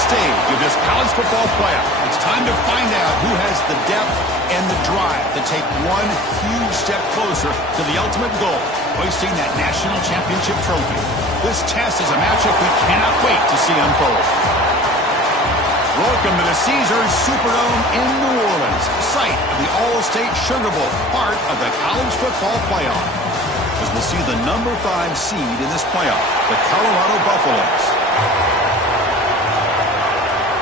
stage of this college football playoff. It's time to find out who has the depth and the drive to take one huge step closer to the ultimate goal, hoisting that national championship trophy. This test is a matchup we cannot wait to see unfold. Welcome to the Caesars Superdome in New Orleans, site of the All-State Sugar Bowl, part of the college football playoff. As we'll see the number 5 seed in this playoff, the Colorado Buffaloes.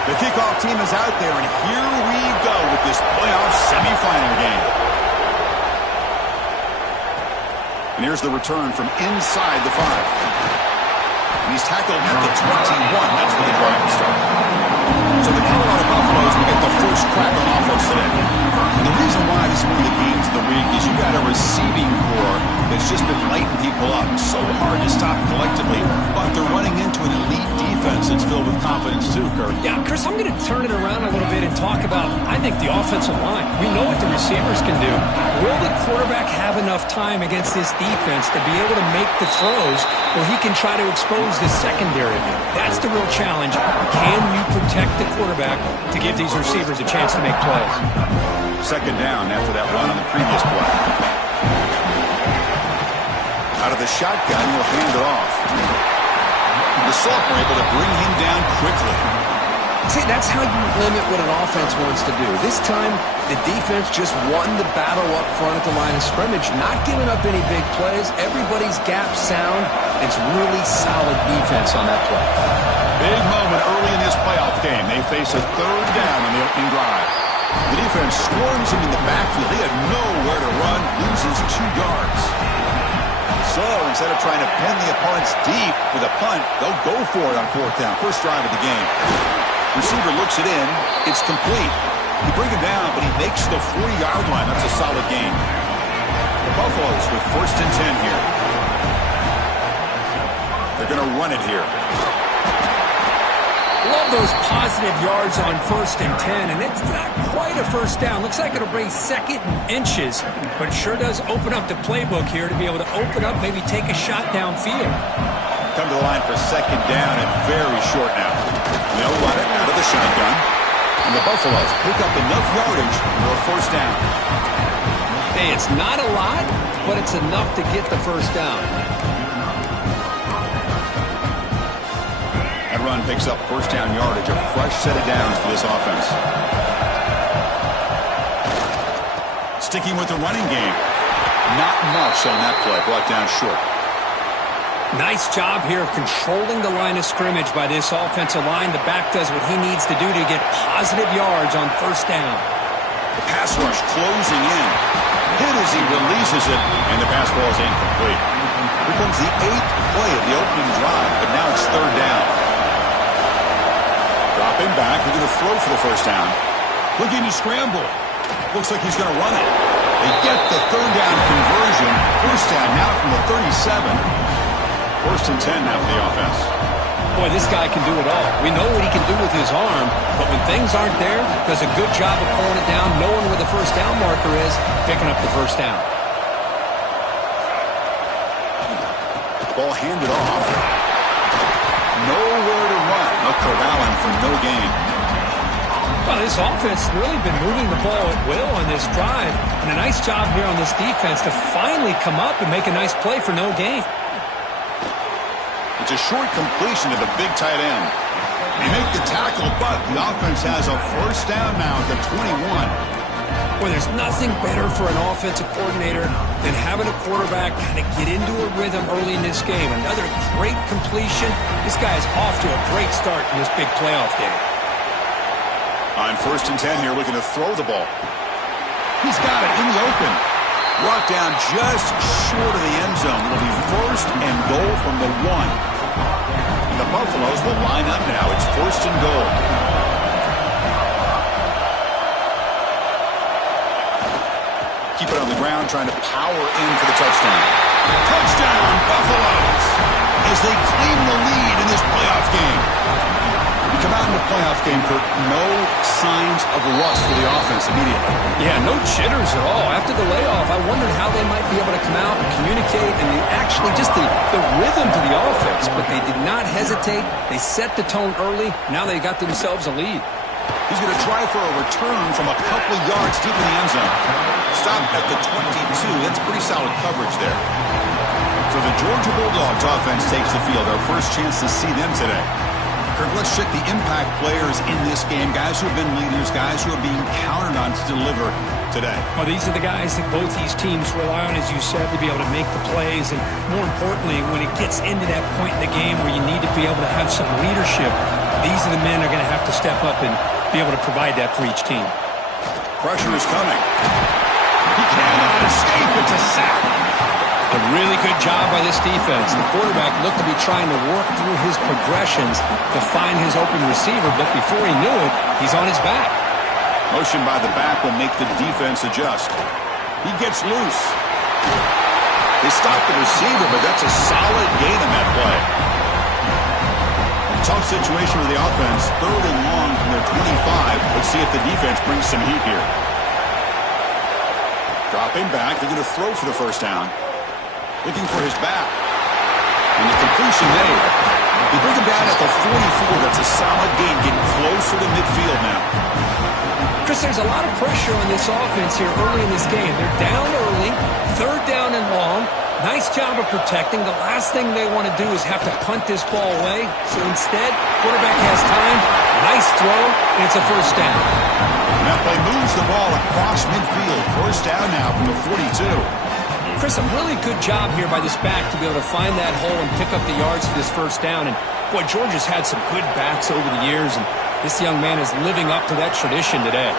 The kickoff team is out there, and here we go with this playoff semifinal game. And here's the return from inside the 5. And he's tackled at the 21. That's where the drive will start. So the Colorado Buffaloes will get the first crack on offense today. And the reason why this is one of the games of the week is you got a receiving core that's just been lighting people up. So hard to stop collectively, but they're running into an elite defense that's filled with confidence too, Kirk. Yeah, Chris, I'm going to turn it around a little bit and talk about, I think, the offensive line. We know what the receivers can do. Will the quarterback have enough time against this defense to be able to make the throws where he can try to expose the secondary? That's the real challenge. Can you protect the quarterback to give these receivers a chance to make plays? Second down after that run on the previous play. Out of the shotgun, he'll hand it off. The Saints were able to bring him down quickly. See, that's how you limit what an offense wants to do. This time, the defense just won the battle up front at the line of scrimmage, not giving up any big plays. Everybody's gap sound. It's really solid defense on that play. Big moment early in this playoff game. They face a third down on the opening drive. The defense swarms him in the backfield. He had nowhere to run, loses 2 yards. So instead of trying to pin the opponents deep with a punt, they'll go for it on 4th down. First drive of the game. Receiver looks it in. It's complete. You bring him down, but he makes the 40-yard line. That's a solid game. The Buffaloes with 1st and 10 here. They're going to run it here. Love those positive yards on 1st and 10, and it's not quite a first down. Looks like it'll bring 2nd and inches, but it sure does open up the playbook here to be able to open up, maybe take a shot downfield. Come to the line for 2nd down and very short now. They'll run it out of the shotgun, and the Buffaloes pick up enough yardage for a 1st down. Hey, it's not a lot, but it's enough to get the 1st down. That run picks up 1st down yardage, a fresh set of downs for this offense. Sticking with the running game. Not much on that play, brought down short. Nice job here of controlling the line of scrimmage by this offensive line. The back does what he needs to do to get positive yards on 1st down. The pass rush closing in. Hit as he releases it, and the pass ball is incomplete. Here comes the 8th play of the opening drive, but now it's 3rd down. Dropping back, looking to throw for the 1st down. Looking to scramble. Looks like he's going to run it. They get the 3rd down conversion. 1st down now from the 37. 1st and 10 now for the offense. Boy, this guy can do it all. We know what he can do with his arm, but when things aren't there, does a good job of pulling it down, knowing where the 1st down marker is, picking up the 1st down. Ball handed off. Nowhere to run. No corralling for no gain. Well, this offense has really been moving the ball at will on this drive, and a nice job here on this defense to finally come up and make a nice play for no gain. It's a short completion to the big tight end. They make the tackle, but the offense has a 1st down now at the 21. Well, there's nothing better for an offensive coordinator than having a quarterback kind of get into a rhythm early in this game. Another great completion. This guy is off to a great start in this big playoff game. On 1st and 10 here, looking to throw the ball. He's got it in the open. Brought down just short of the end zone. It'll be 1st and goal from the 1. And the Buffaloes will line up now. It's 1st and goal. Keep it on the ground, trying to power in for the touchdown. Touchdown, Buffaloes! As they claim the lead in this playoff game. You come out in the playoff game, Kurt, no signs of rust for the offense immediately. Yeah, no jitters at all. After the layoff, I wondered how they might be able to come out and communicate and actually just the rhythm to the offense. But they did not hesitate. They set the tone early. Now they got themselves a lead. He's going to try for a return from a couple of yards deep in the end zone. Stop at the 22. That's pretty solid coverage there. So the Georgia Bulldogs offense takes the field. Our first chance to see them today. Kirk, let's check the impact players in this game. Guys who have been leaders, guys who are being counted on to deliver today. Well, these are the guys that both these teams rely on, as you said, to be able to make the plays. And more importantly, when it gets into that point in the game where you need to be able to have some leadership, these are the men that are going to have to step up and be able to provide that for each team. Pressure is coming. He cannot escape. It's a sack. A really good job by this defense. The quarterback looked to be trying to work through his progressions to find his open receiver, but before he knew it, he's on his back. Motion by the back will make the defense adjust. He gets loose. They stop the receiver, but that's a solid gain on that play. Tough situation with the offense. 3rd and long from their 25. Let's see if the defense brings some heat here. Dropping back. They're going to throw for the first down. Looking for his back. And the completion made. They bring him down at the 44. That's a solid gain, getting closer to midfield now. Chris, there's a lot of pressure on this offense here early in this game. They're down early, 3rd down and long. Nice job of protecting. The last thing they want to do is have to punt this ball away. So instead, quarterback has time. Nice throw, and it's a first down. And that play moves the ball across midfield. First down now from the 42. Chris, a really good job here by this back to be able to find that hole and pick up the yards for this first down. And, boy, Georgia's had some good backs over the years, and this young man is living up to that tradition today.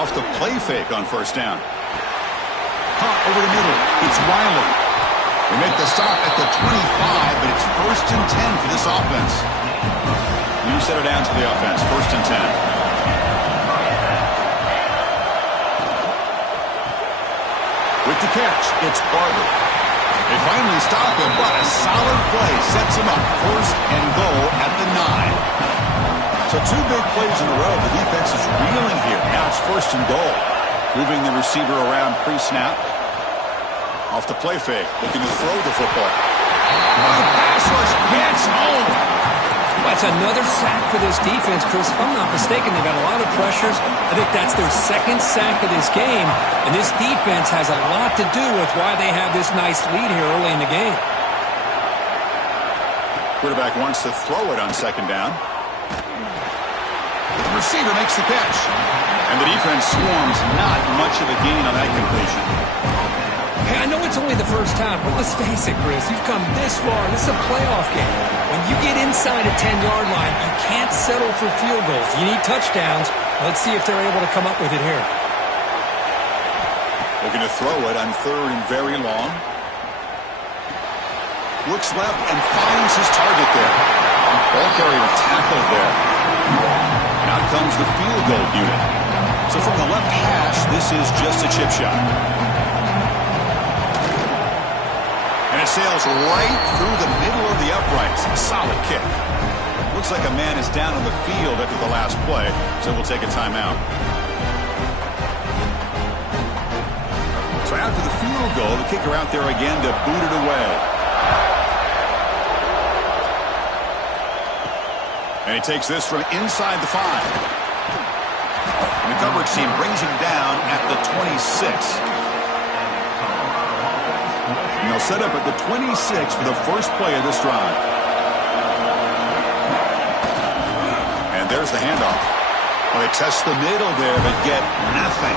Off the play fake on first down. Caught over the middle. It's Riley. They make the stop at the 25, but it's 1st and 10 for this offense. New set of downs for the offense. 1st and 10. With the catch, it's Barber. They finally stop him, but a solid play sets him up. 1st and goal at the 9. So 2 big plays in a row. The defense is reeling here. Now it's 1st and goal. Moving the receiver around pre-snap. Off the play fake. Looking to throw the football. On the pass rush, gets home. That's another sack for this defense, Chris. If I'm not mistaken, they've got a lot of pressures. I think that's their 2nd sack of this game. And this defense has a lot to do with why they have this nice lead here early in the game. Quarterback wants to throw it on 2nd down. The receiver makes the catch. And the defense swarms. Not much of a gain on that completion. Hey, I know it's only the first time, but let's face it, Chris. You've come this far. This is a playoff game. When you get inside a 10-yard line, you can't settle for field goals. You need touchdowns. Let's see if they're able to come up with it here. Looking to throw it on 3rd and very long. Looks left and finds his target there. Ball carrier tackled there. And out comes the field goal unit. So from the left hash, this is just a chip shot. And it sails right through the middle of the uprights. Solid kick. Looks like a man is down on the field after the last play, so we'll take a timeout. So after the field goal, the kicker out there again to boot it away. And he takes this from inside the 5. And the coverage team brings him down at the 26. And they'll set up at the 26 for the first play of this drive. And there's the handoff. Well, they test the middle there, but get nothing.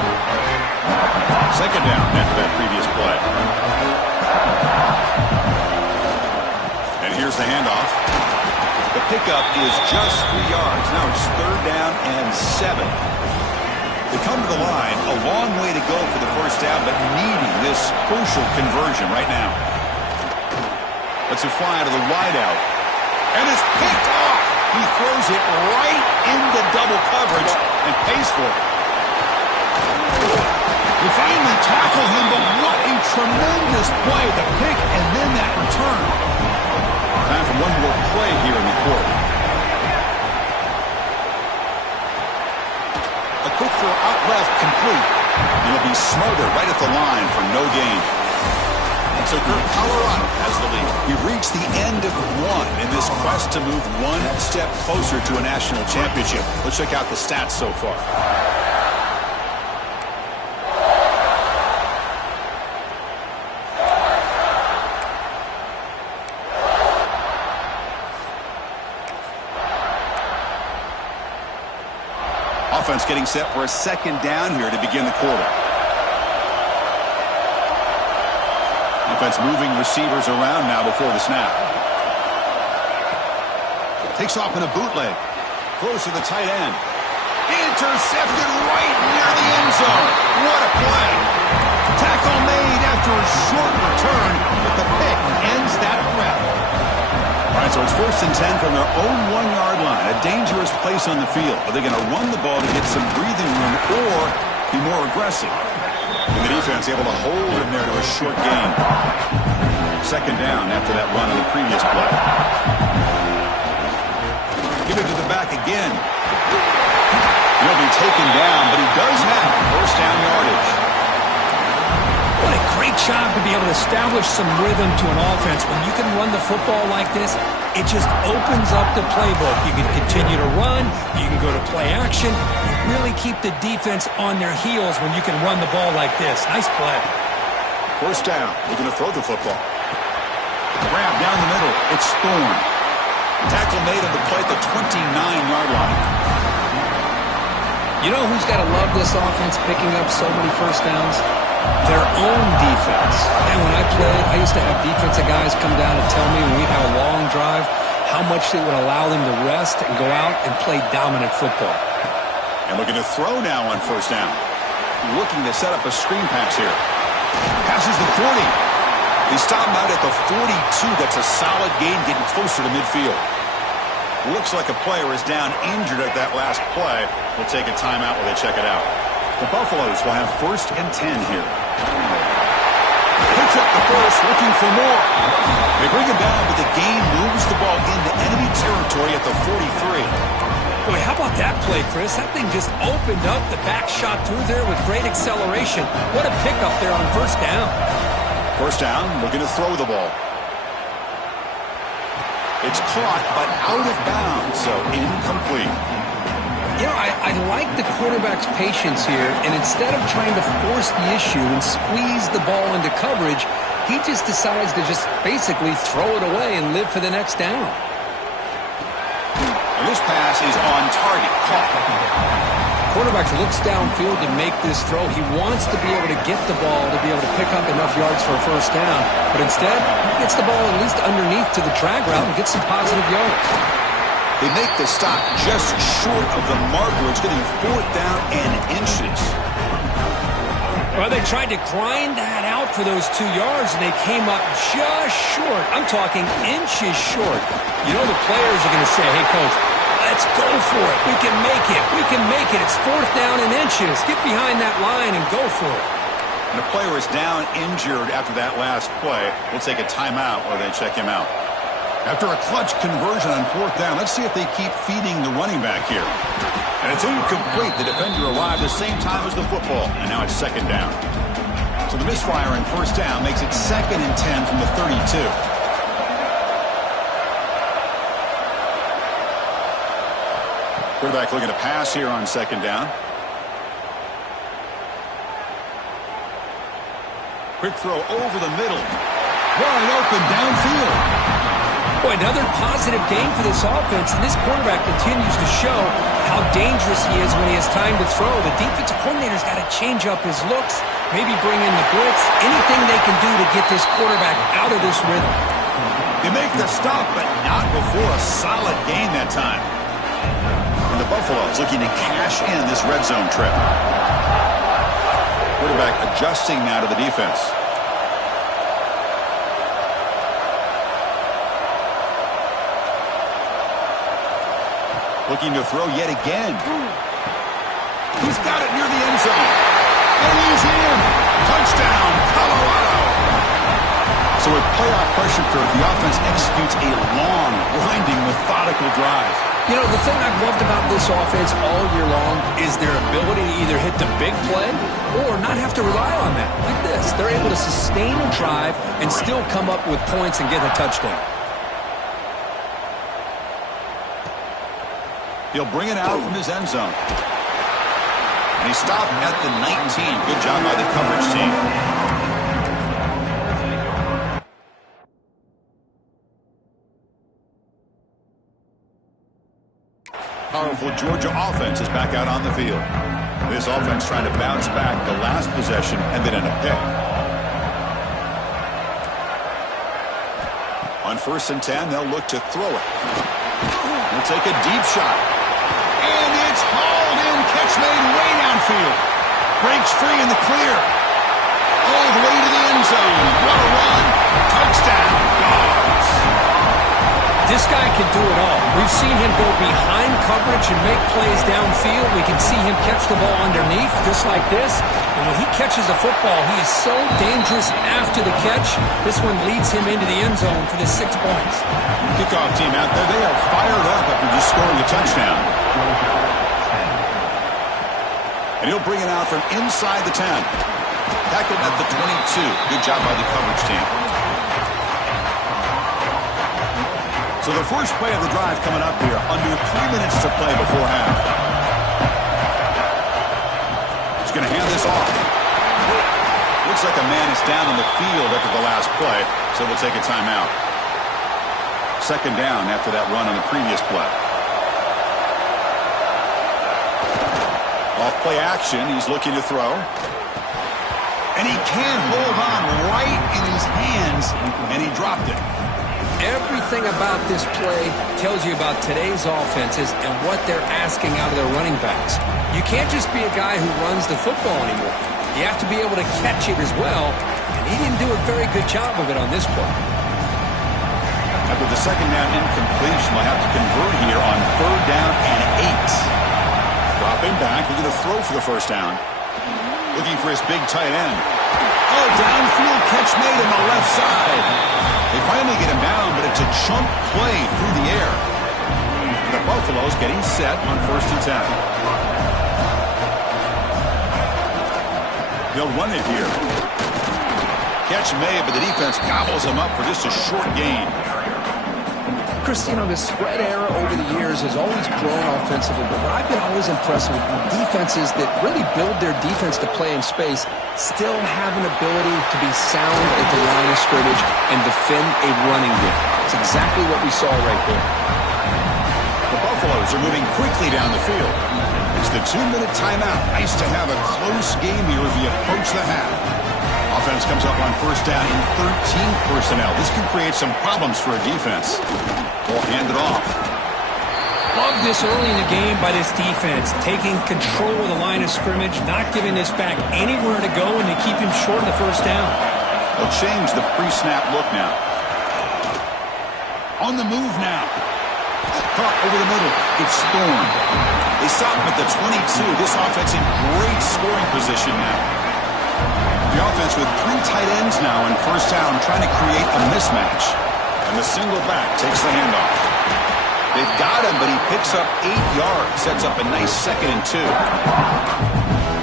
2nd down after that previous play. And here's the handoff. The pickup is just 3 yards. Now it's 3rd down and 7. They come to the line, a long way to go for the first down, but needing this crucial conversion right now. Lets it fly to the wideout. And it's picked off. He throws it right into double coverage and pays for it. They finally tackle him, but what a tremendous play. The pick and then that return. Time for one more play here in the quarter. A quick throw out left, complete. And it'll be smothered right at the line for no gain. So Colorado has the lead. We've reached the end of one in this quest to move one step closer to a national championship. Let's check out the stats so far. Offense getting set for a second down here to begin the quarter. Offense moving receivers around now before the snap. Takes off in a bootleg. Throws to the tight end. Intercepted right near the end zone. What a play. Tackle made after a short return, but the pick ends that threat. All right, so it's 1st and 10 from their own 1-yard line. A dangerous place on the field. Are they going to run the ball to get some breathing room or be more aggressive? And the defense able to hold him there to a short gain. Second down after that run on the previous play. Give it to the back again. He'll be taken down, but he does have first down yardage. What a great job to be able to establish some rhythm to an offense. When you can run the football like this, it just opens up the playbook. You can continue to run. You can go to play action. You really keep the defense on their heels when you can run the ball like this. Nice play. First down. They're going to throw the football. Grab down the middle. It's Thorne. Tackle made on the play at the 29-yard line. You know who's got to love this offense picking up so many first downs? Their own defense. And when I played, I used to have defensive guys come down and tell me when we'd have a long drive how much it would allow them to rest and go out and play dominant football. And looking to throw now on first down. Looking to set up a screen pass here. Passes the 40. He stopped out at the 42. That's a solid gain getting closer to midfield. Looks like a player is down injured at that last play. We'll take a timeout while they check it out. The Buffaloes will have 1st and 10 here. Picks up the first, looking for more. They bring him down, but the gain moves the ball into enemy territory at the 43. Boy, how about that play, Chris? That thing just opened up. The back shot through there with great acceleration. What a pickup there on first down. First down, looking to throw the ball. It's caught, but out of bounds, so incomplete. You know, I like the quarterback's patience here, and instead of trying to force the issue and squeeze the ball into coverage, he just decides to just basically throw it away and live for the next down. And this pass is on target, caught. Quarterback looks downfield to make this throw. He wants to be able to get the ball to be able to pick up enough yards for a first down, but instead, he gets the ball at least underneath to the drag route and gets some positive yards. They make the stop just short of the marker. It's getting 4th down and inches. Well, they tried to grind that out for those 2 yards, and they came up just short. I'm talking inches short. You know the players are going to say, hey, Coach, let's go for it. We can make it. We can make it. It's 4th down and inches. Get behind that line and go for it. And the player is down injured after that last play. We'll take a timeout while they check him out. After a clutch conversion on 4th down, let's see if they keep feeding the running back here. And it's incomplete. The defender arrived the same time as the football, and now it's 2nd down. So the misfire on first down makes it 2nd and 10 from the 32. Quarterback looking to pass here on 2nd down. Quick throw over the middle. Wide open downfield. Boy, another positive gain for this offense, and this quarterback continues to show how dangerous he is when he has time to throw. The defensive coordinator's got to change up his looks, maybe bring in the blitz, anything they can do to get this quarterback out of this rhythm. They make the stop, but not before a solid gain that time. And the Buffaloes looking to cash in this red zone trip. Quarterback adjusting now to the defense. Looking to throw yet again. He's got it near the end zone. And he's in. Touchdown, Colorado. So So with playoff pressure curve, the offense executes a long, winding, methodical drive. You know, the thing I've loved about this offense all year long is their ability to either hit the big play or not have to rely on that. Like this. They're able to sustain a drive and still come up with points and get a touchdown. He'll bring it out from his end zone. And he stopped at the 19. Good job by the coverage team. Powerful Georgia offense is back out on the field. This offense trying to bounce back the last possession and then in a pick. On 1st and 10, they'll look to throw it. They'll take a deep shot. And it's hauled in. Catch made way downfield. Breaks free in the clear. All the way to the end zone. What a run. Touchdown. Dogs. This guy can do it all. We've seen him go behind coverage and make plays downfield. We can see him catch the ball underneath, just like this. And when he catches a football, he is so dangerous after the catch. This one leads him into the end zone for the 6 points. Kickoff team out there, they are fired up after just scoring a touchdown. And he'll bring it out from inside the 10. Tackled at the 22. Good job by the coverage team. So the first play of the drive coming up here, under 3 minutes to play before half. He's going to hand this off. Looks like a man is down on the field after the last play, so we'll take a timeout. 2nd down after that run on the previous play. Off play action, he's looking to throw. And he can't hold on right in his hands, and he dropped it. Everything about this play tells you about today's offenses and what they're asking out of their running backs. You can't just be a guy who runs the football anymore. You have to be able to catch it as well, and he didn't do a very good job of it on this play. After the 2nd down incompletion, we'll have to convert here on 3rd down and 8. Dropping back, looking to throw for the 1st down. Looking for his big tight end. Oh, downfield catch made on the left side. They finally get him down, but it's a chunk play through the air. The Buffaloes getting set on 1st and 10. They'll run it here. Catch made, but the defense gobbles him up for just a short gain. Christine, the spread era over the years has always grown offensively, but what I've been always impressed with defenses that really build their defense to play in space still have an ability to be sound at the line of scrimmage and defend a running game. It's exactly what we saw right there. The Buffaloes are moving quickly down the field. It's the 2-minute timeout. Nice to have a close game here as we approach the half. Offense comes up on 1st down in 13 personnel. This could create some problems for a defense. We'll hand it off. Love this early in the game by this defense, taking control of the line of scrimmage, not giving this back anywhere to go, and they keep him short of the 1st down. They'll change the pre-snap look now. On the move now. Caught over the middle. It's Thorne. They stop him at the 22. This offense in great scoring position now. The offense with 3 tight ends now in 1st down, trying to create a mismatch. And the single back takes the handoff. They've got him, but he picks up 8 yards. Sets up a nice 2nd and 2.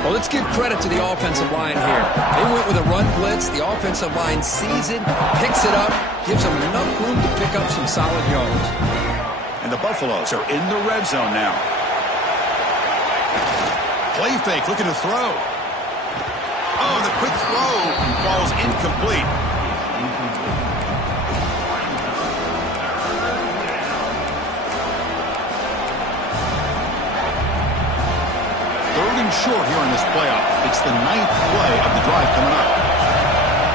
Well, let's give credit to the offensive line here. They went with a run blitz. The offensive line sees it, picks it up, gives them enough room to pick up some solid yards. And the Buffaloes are in the red zone now. Play fake, looking to throw. Oh, the quick throw falls incomplete. Short here in this playoff. It's the 9th play of the drive coming up.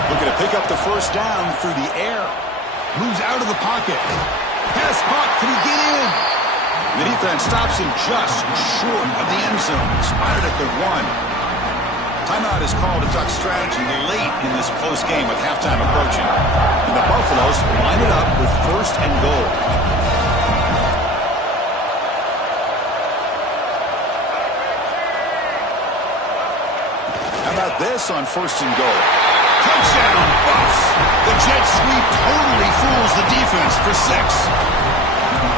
Looking to pick up the 1st down through the air. Moves out of the pocket. Pass caught. Can he get in? The defense stops him just short of the end zone. Spotted at the 1. Timeout is called to talk strategy late in this close game with halftime approaching. And the Buffaloes line it up with 1st and goal. How about this on 1st and goal? Touchdown, Buffs. The jet sweep totally fools the defense for 6.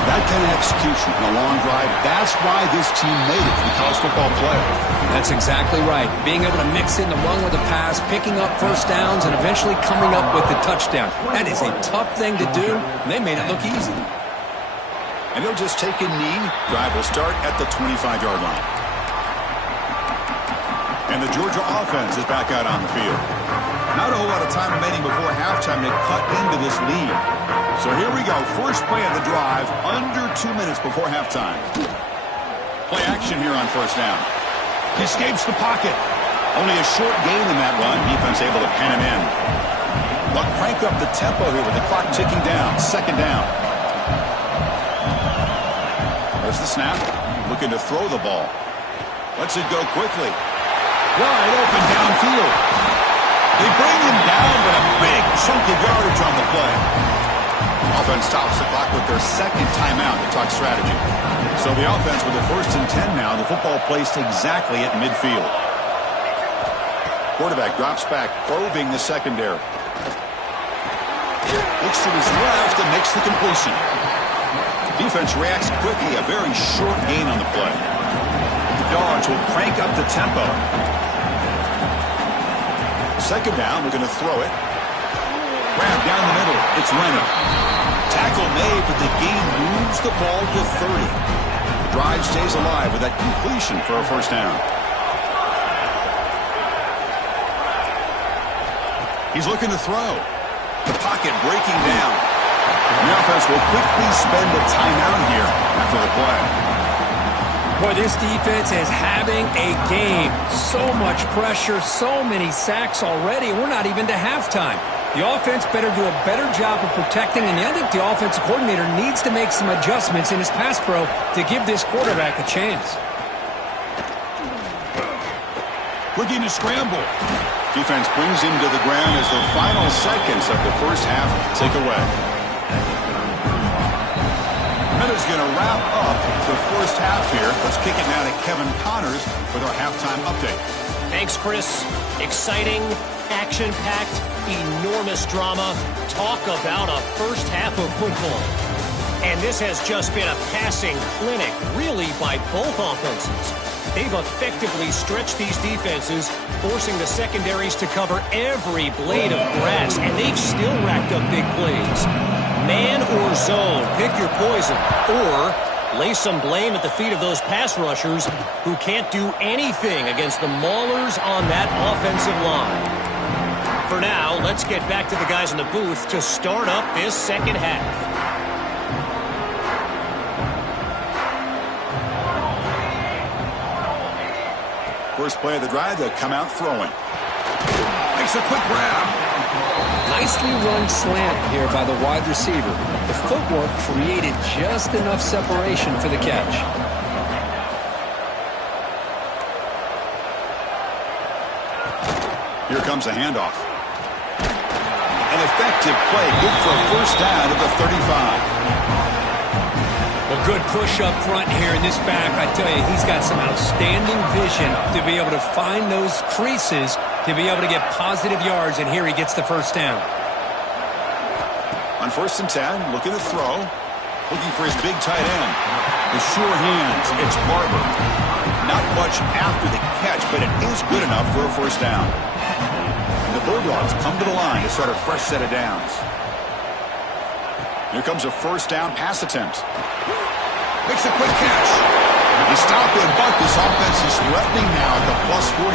That kind of execution in a long drive, that's why this team made it to the college football playoff. That's exactly right. Being able to mix in the run with the pass, picking up first downs, and eventually coming up with the touchdown. That is a tough thing to do, and they made it look easy. And they'll just take a knee. Drive will start at the 25-yard line. And the Georgia offense is back out on the field. Not a whole lot of time remaining before halftime to cut into this lead. So here we go. First play of the drive, under 2 minutes before halftime. Play action here on first down. He escapes the pocket. Only a short gain in that run. Defense able to pen him in. But crank up the tempo here with the clock ticking down. Second down. There's the snap. Looking to throw the ball. Lets it go quickly. Wide open downfield. They bring him down, but a big chunk of yardage on the play. Offense stops the clock with their second timeout to talk strategy. So the offense with the 1st and 10 now. The football placed exactly at midfield. Quarterback drops back, probing the secondary. Looks to his left and makes the completion. Defense reacts quickly. A very short gain on the play. The Dogs will crank up the tempo. Second down, we're going to throw it. Grab down the middle. It's Leonard. Tackle made, but the gain moves the ball to 30. The drive stays alive with that completion for a first down. He's looking to throw. The pocket breaking down. The offense will quickly spend a timeout here after the play. Boy, this defense is having a game. So much pressure, so many sacks already. We're not even to halftime. The offense better do a better job of protecting, and I think the offensive coordinator needs to make some adjustments in his pass pro to give this quarterback a chance. Looking to scramble. Defense brings him to the ground as the final seconds of the first half tick away. That is going to wrap up the first half here. Let's kick it now to Kevin Connors with our halftime update. Thanks, Chris. Exciting, action-packed, enormous drama. Talk about a first half of football. And this has just been a passing clinic, really, by both offenses. They've effectively stretched these defenses, forcing the secondaries to cover every blade of grass, and they've still racked up big plays. Man or zone, pick your poison, or lay some blame at the feet of those pass rushers who can't do anything against the maulers on that offensive line. For now, let's get back to the guys in the booth to start up this second half. First play of the drive, they'll come out throwing. Makes a quick grab. Nicely run slant here by the wide receiver. The footwork created just enough separation for the catch. Here comes a handoff. An effective play, good for a first down at the 35. A good push up front here in this back. I tell you, he's got some outstanding vision to be able to find those creases, to be able to get positive yards, and here he gets the first down. On 1st and 10, looking to throw. Looking for his big tight end. The sure hands, it's Barber. Not much after the catch, but it is good enough for a first down. And the Bulldogs come to the line to start a fresh set of downs. Here comes a first down pass attempt. Makes a quick catch. He stopped and bucked. This offense is threatening now at the plus 43.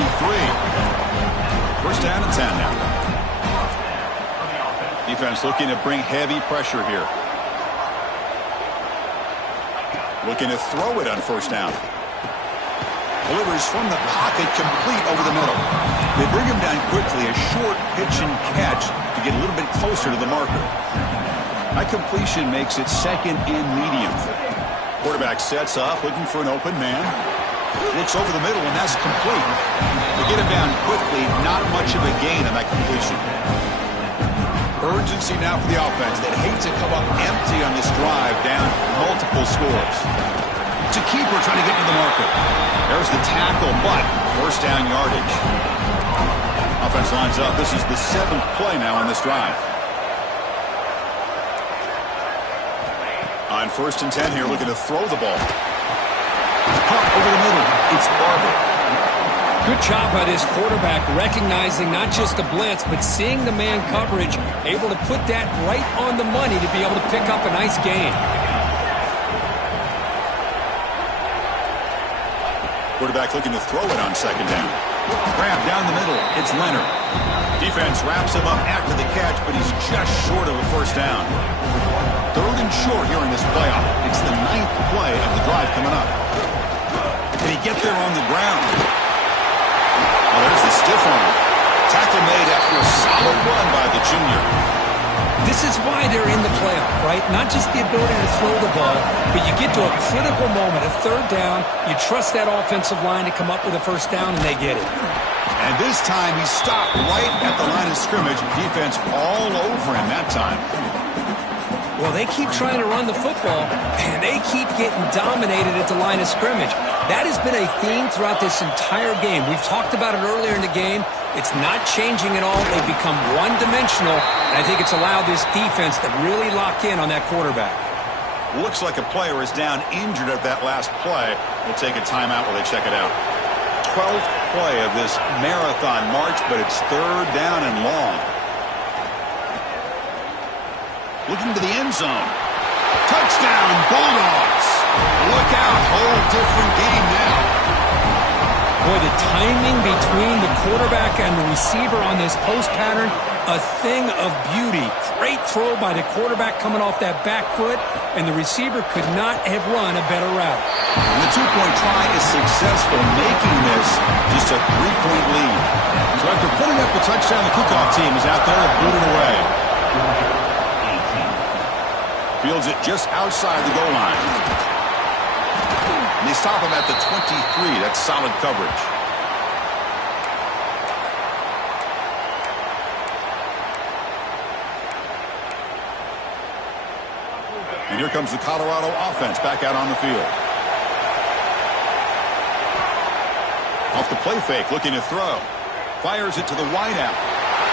First down and 10 now. Defense looking to bring heavy pressure here. Looking to throw it on first down. Delivers from the pocket, complete over the middle. They bring him down quickly, a short pitch and catch to get a little bit closer to the marker. That completion makes it second and medium. Quarterback sets up, looking for an open man. Looks over the middle, and that's complete. They get him down quickly, not much of a gain on that completion. Urgency now for the offense that hates to come up empty on this drive, down multiple scores. It's a keeper trying to get to the marker. There's the tackle, but first down yardage. offense lines up. This is the 7th play now on this drive. On 1st and 10 here, looking to throw the ball. Pump over the middle. It's Barber. Good job by this quarterback recognizing not just the blitz, but seeing the man coverage, able to put that right on the money to be able to pick up a nice gain. Quarterback looking to throw it on 2nd down. Grab down the middle. It's Leonard. Defense wraps him up after the catch, but he's just short of a 1st down. 3rd and short here in this playoff. It's the 9th play of the drive coming up. Can he get there on the ground? Oh, there's the stiff arm. Tackle made after a solid run by the junior. This is why they're in the playoff, right? Not just the ability to throw the ball, but you get to a critical moment, a 3rd down, you trust that offensive line to come up with a 1st down, and they get it. And this time he stopped right at the line of scrimmage. Defense all over him that time. Well, they keep trying to run the football, and they keep getting dominated at the line of scrimmage. That has been a theme throughout this entire game. We've talked about it earlier in the game. It's not changing at all. They've become one-dimensional, and I think it's allowed this defense to really lock in on that quarterback. Looks like a player is down injured at that last play. We'll take a timeout while they check it out. 12th play of this marathon march, but it's 3rd down and long. Looking to the end zone. Touchdown, Bulldogs. Look out, whole different game now. Boy, the timing between the quarterback and the receiver on this post pattern, a thing of beauty. Great throw by the quarterback coming off that back foot, and the receiver could not have run a better route. And the 2-point try is successful, making this just a 3-point lead. So after putting up the touchdown, the kickoff team is out there to boot it away. Fields it just outside the goal line. And they stop him at the 23. That's solid coverage. And here comes the Colorado offense back out on the field. Off the play fake, looking to throw. Fires it to the wideout.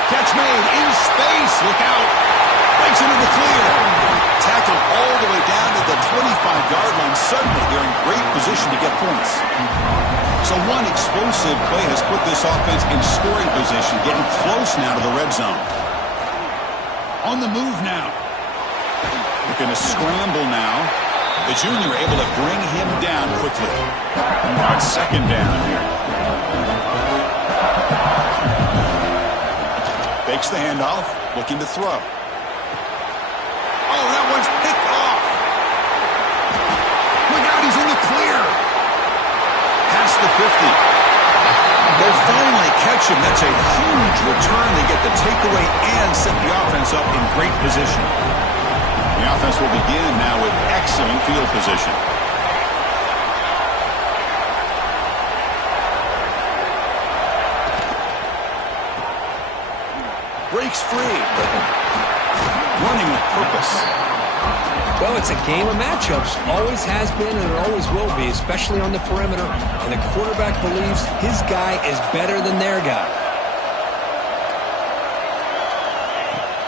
Catch made in space. Look out. Breaks into the clear. Tackled all the way down to the 25-yard line. Suddenly, they're in great position to get points. So one explosive play has put this offense in scoring position, getting close now to the red zone. On the move now. Looking to scramble now. The junior able to bring him down quickly. On 2nd down here. Fakes the handoff. Looking to throw. Oh, that one's picked off. Look out, he's in the clear. Past the 50. They'll finally catch him. That's a huge return. They get the takeaway and set the offense up in great position. The offense will begin now with excellent field position. Breaks free. Running with purpose. Well, it's a game of matchups. Always has been and it always will be, especially on the perimeter. And the quarterback believes his guy is better than their guy.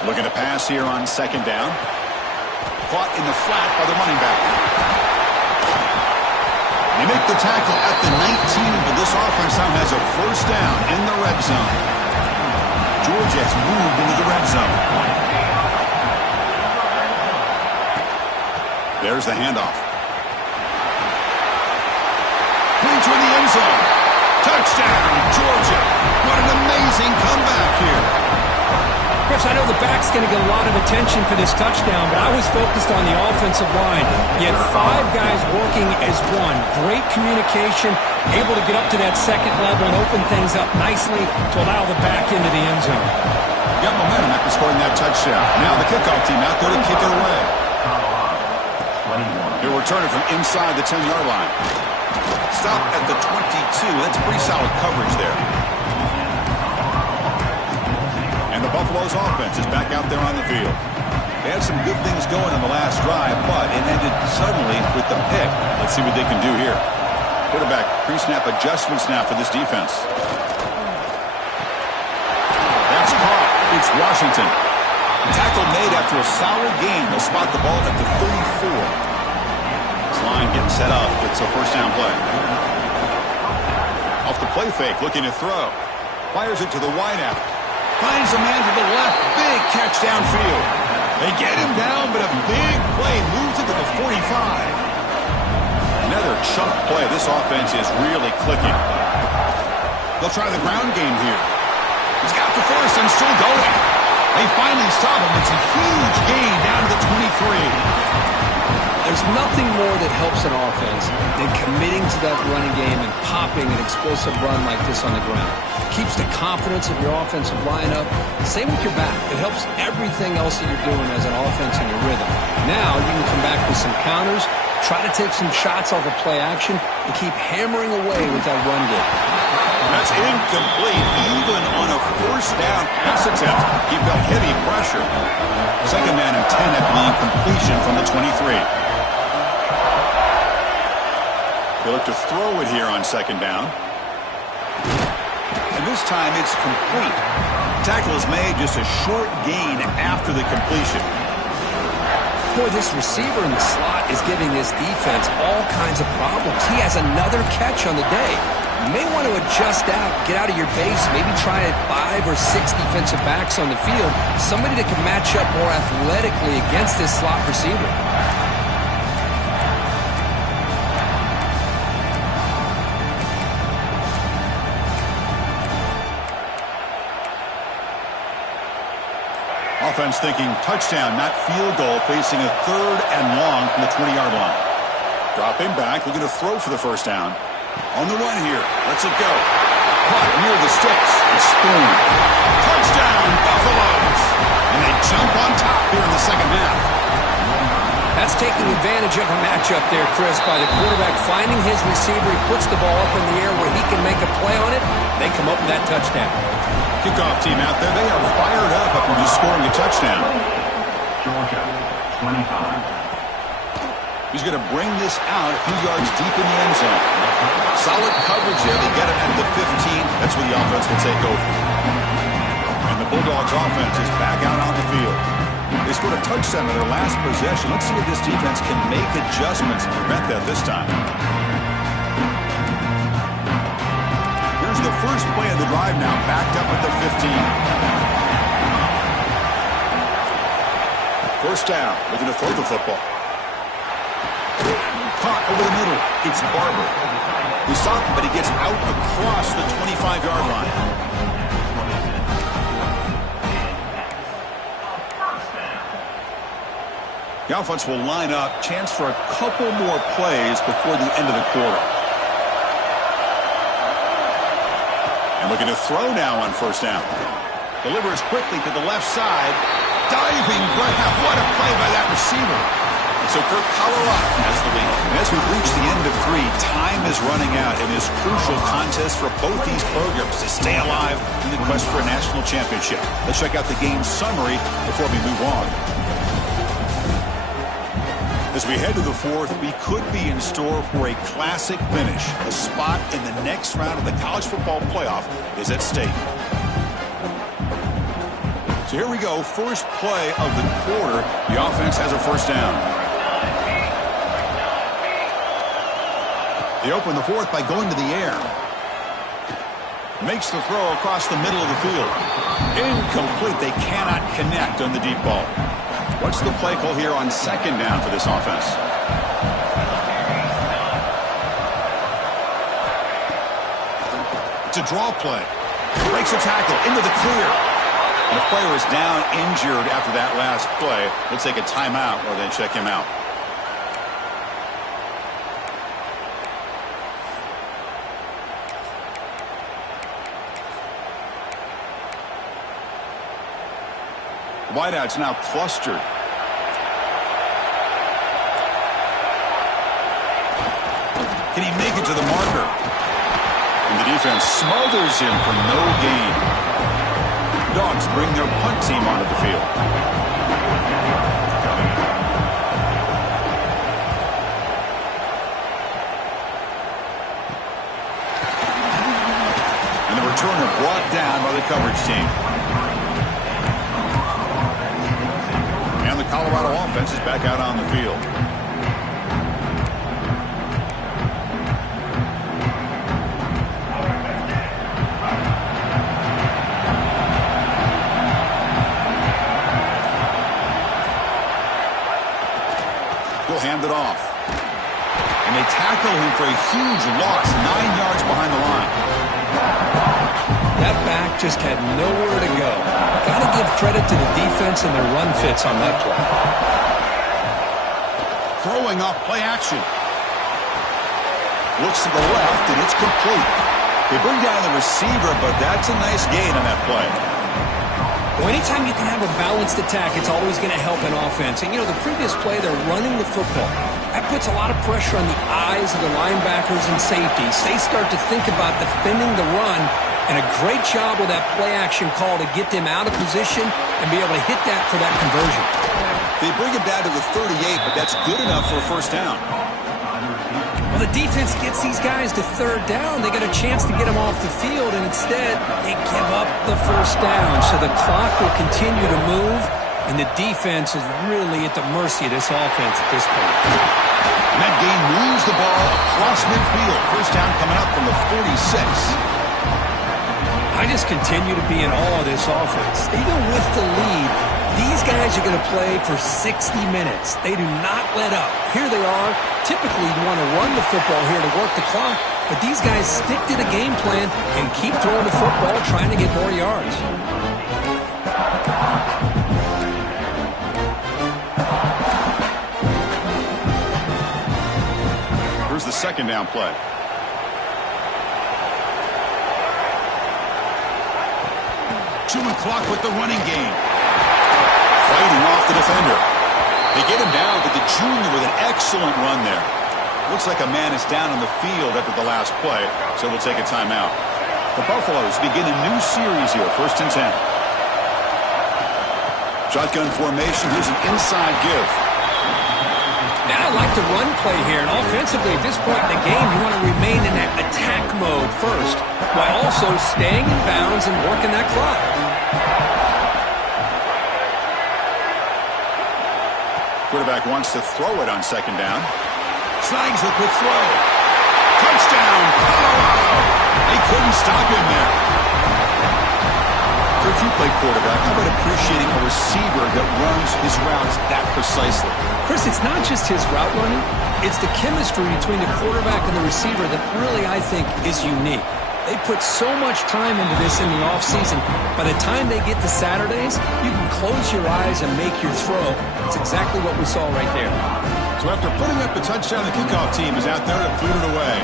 Looking to pass here on 2nd down. Caught in the flat by the running back. They make the tackle at the 19, but this offense now has a 1st down in the red zone. Georgia has moved into the red zone. There's the handoff. Clean toward the end zone. Touchdown, Georgia. What an amazing comeback here. Chris, I know the back's going to get a lot of attention for this touchdown, but I was focused on the offensive line. You had 5 guys working as one. Great communication, able to get up to that 2nd level and open things up nicely to allow the back into the end zone. Got momentum after scoring that touchdown. Now the kickoff team out there to kick it away. They're returning from inside the 10-yard line. Stop at the 22. That's pretty solid coverage there. And the Buffalo's offense is back out there on the field. They had some good things going on the last drive, but it ended suddenly with the pick. Let's see what they can do here. Quarterback pre-snap adjustments now for this defense. Washington. Tackle made after a solid gain. They'll spot the ball at the 34. This line getting set up. It's a first down play. Off the play fake, looking to throw. Fires it to the wideout. Finds a man to the left. Big catch downfield. They get him down, but a big play moves it to the 45. Another chunk play. This offense is really clicking. They'll try the ground game here. He's got the first and still going. They finally stop him. It's a huge gain down to the 23. There's nothing more that helps an offense than committing to that running game and popping an explosive run like this on the ground. It keeps the confidence of your offensive line up. Same with your back. It helps everything else that you're doing as an offense in your rhythm. Now you can come back with some counters, try to take some shots off of play action, and keep hammering away with that run game. That's incomplete, even on a first down pass attempt. He felt heavy pressure. Second man and 10 after the incompletion from the 23. They look to throw it here on second down. And this time it's complete. Tackle is made, just a short gain after the completion. Boy, this receiver in the slot is giving this defense all kinds of problems. He has another catch on the day. You may want to adjust out, get out of your base, maybe try 5 or 6 defensive backs on the field, somebody that can match up more athletically against this slot receiver. Offense thinking touchdown, not field goal, facing a third and long from the 20-yard line. Dropping back, looking to throw for the first down. On the run here, lets it go. Caught near the sticks. It's Spoon. Touchdown, Buffaloes! And they jump on top here in the second half. That's taking advantage of a matchup there, Chris, by the quarterback finding his receiver. He puts the ball up in the air where he can make a play on it. They come up with that touchdown. Kickoff team out there, they are fired up after just scoring a touchdown. Georgia, 25. He's going to bring this out a few yards deep in the end zone. Solid coverage there. They get him at the 15. That's where the offense will take over. And the Bulldogs offense is back out on the field. They scored a touchdown in their last possession. Let's see if this defense can make adjustments to prevent that this time. Here's the first play of the drive now, backed up at the 15. First down, looking to throw the football. Caught over the middle. It's Barber. He stopped, but he gets out across the 25-yard line. The offense will line up. Chance for a couple more plays before the end of the quarter. And looking to throw now on first down. Delivers quickly to the left side. Diving grab. What a play by that receiver. So Kirk Colorado has the lead. And as we reach the end of 3, time is running out in this crucial contest for both these programs to stay alive in the quest for a national championship. Let's check out the game summary before we move on. As we head to the 4th, we could be in store for a classic finish. A spot in the next round of the college football playoff is at stake. So here we go. First play of the quarter. The offense has a first down. They open the 4th by going to the air. Makes the throw across the middle of the field. Incomplete. They cannot connect on the deep ball. What's the play call here on second down for this offense? It's a draw play. Breaks a tackle into the clear. And the player is down injured after that last play. We'll take a timeout or then check him out. Wideout's now clustered. Can he make it to the marker? And the defense smothers him for no gain. Dogs bring their punt team onto the field. And the returner brought down by the coverage team. Colorado offense is back out on the field. He'll hand it off. And they tackle him for a huge loss, 9 yards behind the line. That back just had nowhere to go. Got to give credit to the defense and their run fits on that play. Throwing off play action. Looks to the left, and it's complete. They bring down the receiver, but that's a nice gain on that play. Well, anytime you can have a balanced attack, it's always going to help an offense. And, you know, the previous play, they're running the football. That puts a lot of pressure on the eyes of the linebackers and safeties. They start to think about defending the run, and a great job with that play-action call to get them out of position and be able to hit that for that conversion. They bring him down to the 38, but that's good enough for a first down. Well, the defense gets these guys to third down. They get a chance to get them off the field, and instead they give up the first down. So the clock will continue to move, and the defense is really at the mercy of this offense at this point. And that game moves the ball across midfield. First down coming up from the 46. I just continue to be in awe of this offense. Even with the lead, these guys are going to play for 60 minutes. They do not let up. Here they are. Typically, you want to run the football here to work the clock, but these guys stick to the game plan and keep throwing the football, trying to get more yards. Here's the second down play. Chewing clock with the running game. Fighting off the defender. They get him down, but the junior with an excellent run there. Looks like a man is down on the field after the last play, so we'll take a timeout. The Buffaloes begin a new series here, 1st and 10. Shotgun formation. Here's an inside give. Now I like the run play here, and offensively at this point in the game, you want to remain in that attack mode first, while also staying in bounds and working that clock. Quarterback wants to throw it on second down. Slangs a quick throw. Touchdown, Colorado! They couldn't stop him there. So if you play quarterback, how about appreciating a receiver that runs his routes that precisely? Chris, it's not just his route running. It's the chemistry between the quarterback and the receiver that really, I think, is unique. They put so much time into this in the offseason. By the time they get to Saturdays, you can close your eyes and make your throw. It's exactly what we saw right there. So after putting up the touchdown, the kickoff team is out there to boot it away.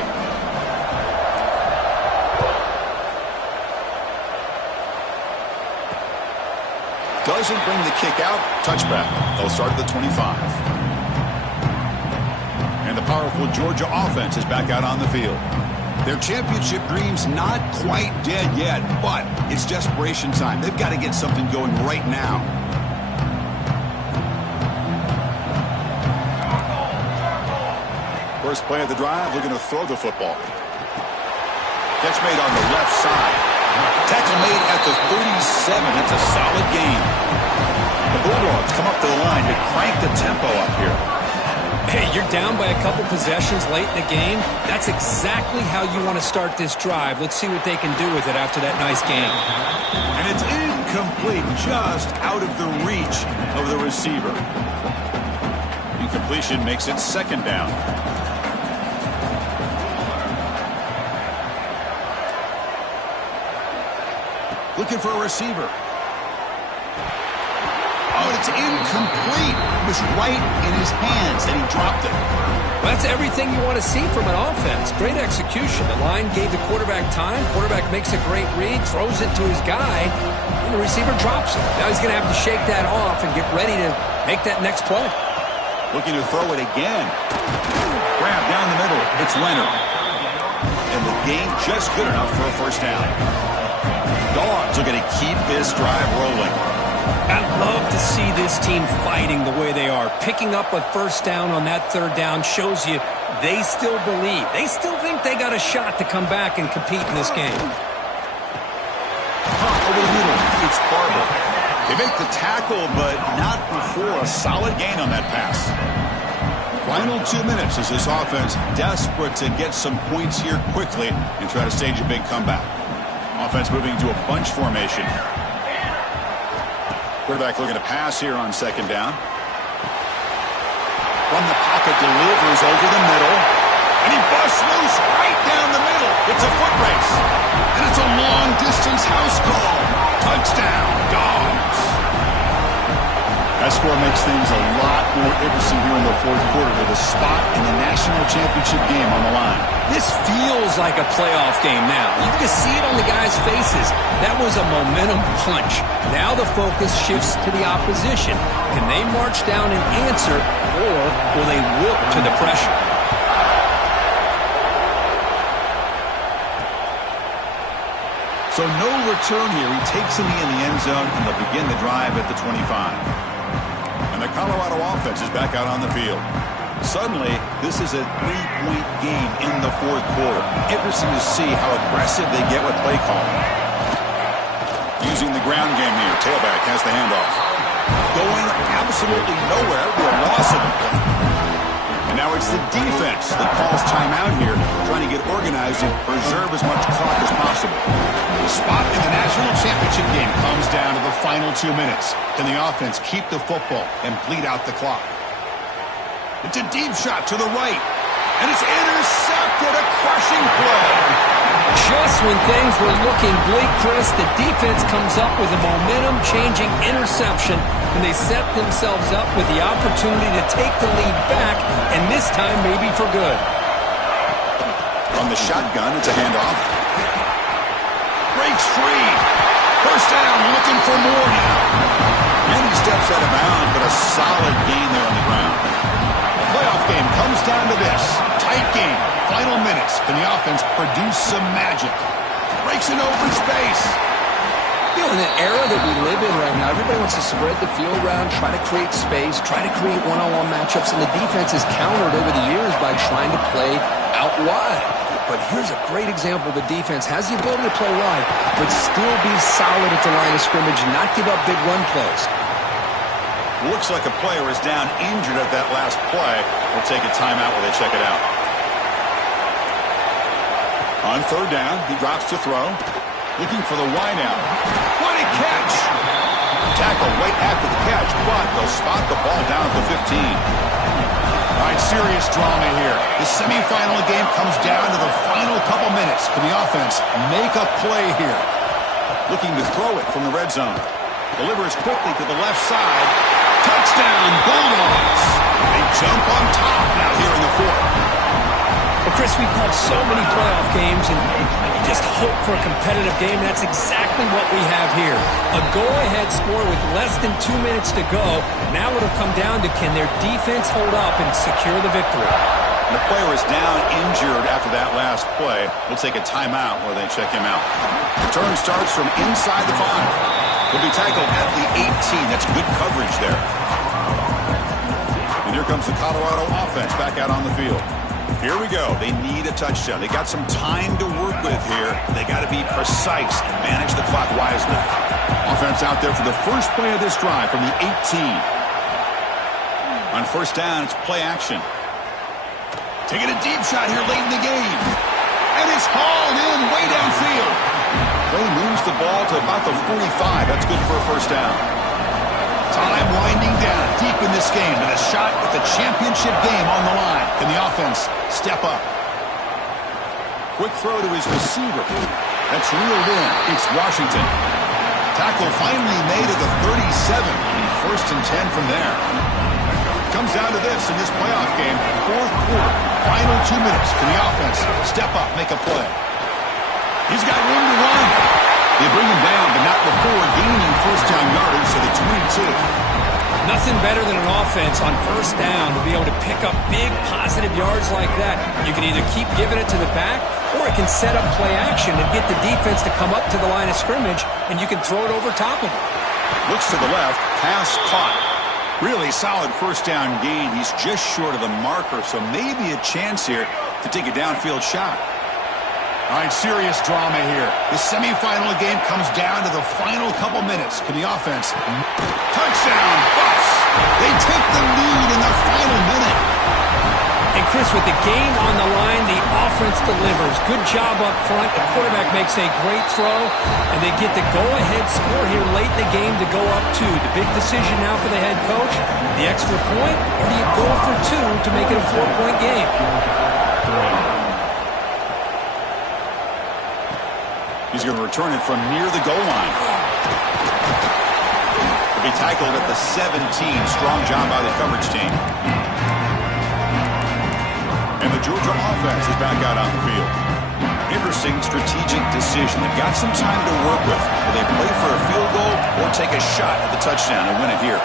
Doesn't bring the kick out. Touchback. They'll start at the 25. And the powerful Georgia offense is back out on the field. Their championship dreams not quite dead yet, but it's desperation time. They've got to get something going right now. First play of the drive, looking to throw the football. Catch made on the left side. Tackle made at the 37. That's a solid gain. The Bulldogs come up to the line to crank the tempo up here. Hey, you're down by a couple possessions late in the game. That's exactly how you want to start this drive. Let's see what they can do with it after that nice game. And it's incomplete, just out of the reach of the receiver. Incompletion makes it second down. Looking for a receiver. Oh, it's incomplete. It was right in his hands, and he dropped it. Well, that's everything you want to see from an offense. Great execution. The line gave the quarterback time. Quarterback makes a great read, throws it to his guy, and the receiver drops it. Now he's going to have to shake that off and get ready to make that next play. Looking to throw it again. Grab down the middle. It's Leonard. And the game just good enough for a first down. Dogs are going to keep this drive rolling. I love to see this team fighting the way they are. Picking up a first down on that third down shows you they still believe. They still think they got a shot to come back and compete in this game. Over the middle, it's Barber. They make the tackle, but not before a solid gain on that pass. Final 2 minutes as this offense desperate to get some points here quickly and try to stage a big comeback. Offense moving to a bunch formation. Quarterback looking to pass here on second down. From the pocket, delivers over the middle. And he busts loose right down the middle. It's a foot race. And it's a long-distance house call. Touchdown, Dogs. That score makes things a lot more interesting here in the fourth quarter with a spot in the national championship game on the line. This feels like a playoff game now. You can see it on the guys' faces. That was a momentum punch. Now the focus shifts to the opposition. Can they march down and answer, or will they wilt to the pressure? So no return here. He takes a knee in the end zone, and they'll begin the drive at the 25. And the Colorado offense is back out on the field. Suddenly, this is a 3-point game in the fourth quarter. Interesting to see how aggressive they get with play calling. Using the ground game here. Tailback has the handoff. Going absolutely nowhere with a loss of the play. And now it's the defense that calls timeout here, trying to get organized and preserve as much clock as possible. The spot in the national championship game comes down to the final 2 minutes. Can the offense keep the football and bleed out the clock? It's a deep shot to the right. And it's intercepted, a crushing play. Just when things were looking bleak, Chris, the defense comes up with a momentum-changing interception, and they set themselves up with the opportunity to take the lead back, and this time maybe for good. From the shotgun, it's a handoff. Breaks free. First down, looking for more now. And he steps out of bounds, but a solid gain there on the ground. The playoff game comes down to this. Tight game. Final minutes. Can the offense produce some magic? Breaks in open space. You know, in the era that we live in right now, everybody wants to spread the field around, try to create space, try to create one-on-one matchups, and the defense has countered over the years by trying to play out wide. But here's a great example. The defense has the ability to play wide, but still be solid at the line of scrimmage and not give up big run plays. Looks like a player is down injured at that last play. We'll take a timeout while they check it out. On third down, he drops to throw. Looking for the wideout. What a catch! Tackle right after the catch, but they'll spot the ball down at the 15. All right, serious drama here. The semifinal game comes down to the final couple minutes. Can the offense make a play here? Looking to throw it from the red zone. Delivers quickly to the left side. Touchdown, Bulldogs! They jump on top now here in the fourth. Well, Chris, we've called so many playoff games, and you just hope for a competitive game. That's exactly what we have here. A go-ahead score with less than 2 minutes to go. Now it'll come down to, can their defense hold up and secure the victory? The player is down injured after that last play. We'll take a timeout while they check him out. Return starts from inside the 5. He'll be tackled at the 18. That's good coverage there. And here comes the Colorado offense back out on the field. Here we go. They need a touchdown. They got some time to work with here. They got to be precise and manage the clock wisely. Offense out there for the first play of this drive from the 18. On first down, it's play action. Taking a deep shot here late in the game. And it's hauled in way downfield. Play moves the ball to about the 45. That's good for a first down. Time winding down deep in this game, and a shot at the championship game on the line. Can the offense step up? Quick throw to his receiver. That's reeled in. It's Washington. Tackle finally made at the 37. And first and 10 from there. Comes down to this in this playoff game. Fourth quarter. Final 2 minutes. Can the offense step up, make a play? He's got room to run. They bring him down, but not before gaining first down yardage to the 22. Nothing better than an offense on first down to be able to pick up big positive yards like that. You can either keep giving it to the back, or it can set up play action and get the defense to come up to the line of scrimmage, and you can throw it over top of it. Looks to the left, pass caught. Really solid first down gain. He's just short of the marker, so maybe a chance here to take a downfield shot. All right, serious drama here. The semifinal game comes down to the final couple minutes. Can the offense... Touchdown, Bucks! They take the lead in the final minute. And Chris, with the game on the line, the offense delivers. Good job up front. The quarterback makes a great throw, and they get the go-ahead score here late in the game to go up 2. The big decision now for the head coach, the extra point, or do you go for 2 to make it a 4-point game? He's going to return it from near the goal line. He'll be tackled at the 17. Strong job by the coverage team. And the Georgia offense is back out on the field. Interesting strategic decision. They've got some time to work with. Will they play for a field goal or take a shot at the touchdown and win it here?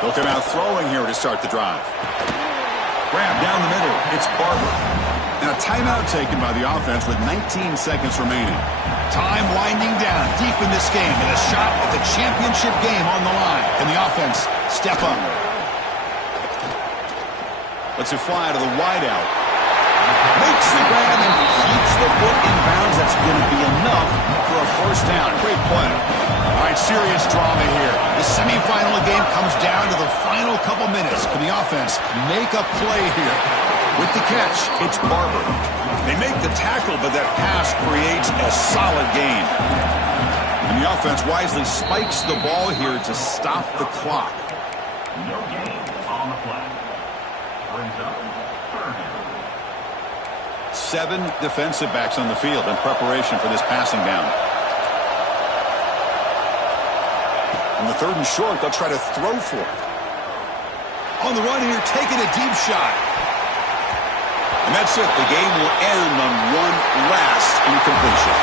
They'll come out throwing here to start the drive. Grab down the middle. It's Barber. And a timeout taken by the offense with 19 seconds remaining. Time winding down deep in this game and a shot at the championship game on the line. Can the offense step up? Lets it fly to the wideout. Makes the grab and keeps the foot in bounds. That's going to be enough for a first down. Great play. All right, serious drama here. The semifinal game comes down to the final couple minutes. Can the offense make a play here? With the catch, it's Barber. They make the tackle, but that pass creates a solid gain. And the offense wisely spikes the ball here to stop the clock. No gain on the play. Brings up third down. 7 defensive backs on the field in preparation for this passing down. On the 3rd and short, they'll try to throw for it. On the run here, taking a deep shot. And that's it. The game will end on one last incompletion.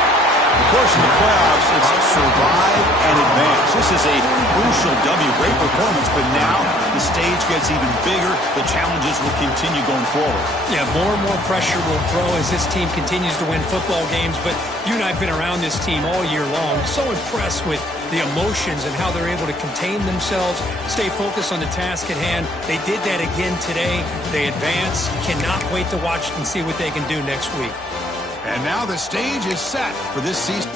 Of course, in the playoffs, it's survive and advance. This is a crucial W. Great performance, but now the stage gets even bigger. The challenges will continue going forward. Yeah, more and more pressure will grow as this team continues to win football games. But you and I have been around this team all year long. So impressed with the emotions and how they're able to contain themselves, stay focused on the task at hand. They did that again today. They advance. Cannot wait to watch and see what they can do next week. And now the stage is set for this season.